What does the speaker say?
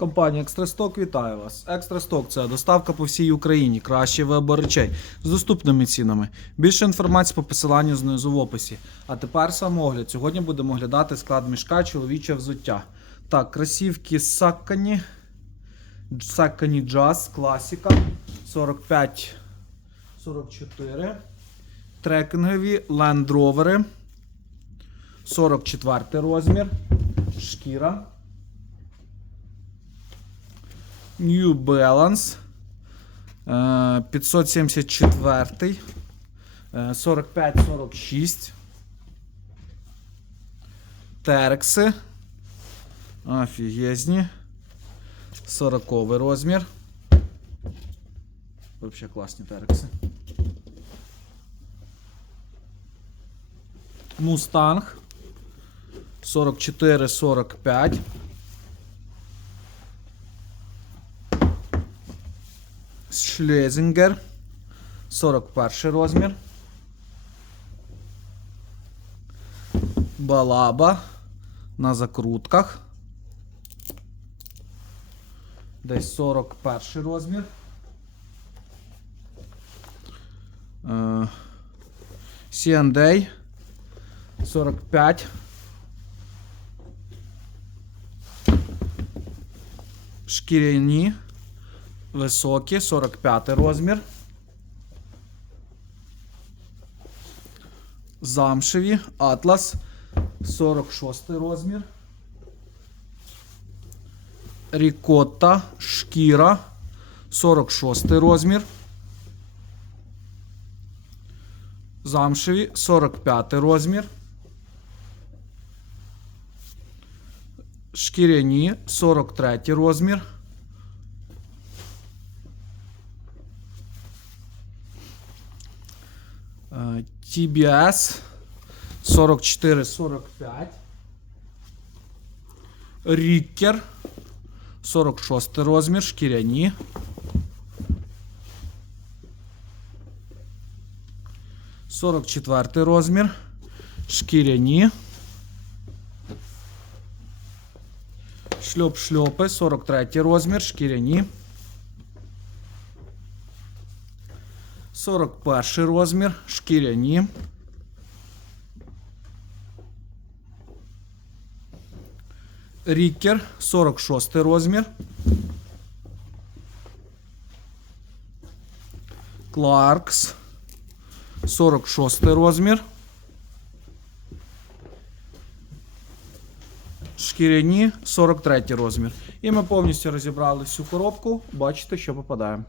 Компанія Екстрасток вітає вас. Екстрасток це доставка по всій Україні, кращий вибор речей з доступними цінами. Більше інформації по посиланню знизу в описі. А тепер самоогляд. Сьогодні будемо оглядати склад мішка чоловіче взуття. Так, кросівки Саккані. Саккані Джаз, класика 45 44. Трекінгові Rover. 44 розмір. Шкіра. New Balance. е, 574. е, 45-46. Терекси. Офігезні. 40 розмір. Взагалі класні терекси. Мустанг 44-45. Шлезінгер 41 розмір. Балаба на закрутках. Десь 41 розмір. Е, C&A 45. Шкіряні. Високі, 45 розмір. Замшеві, Атлас, 46 розмір. Рікотта, шкіра, 46 розмір. Замшеві, 45 розмір. Шкіряні, 43 розмір. TBS 44-45. Ріккер 46 розмір, шкіряні. Сорок четвертий розмір. Шкіряні. Шльоп-шльопи, 43 розмір, шкіряні. 41 розмір, шкіряні. Рікер, 46 розмір. Кларкс, 46 розмір. Шкіряні, 43 розмір. І ми повністю розібрали всю коробку. Бачите, що попадаємо.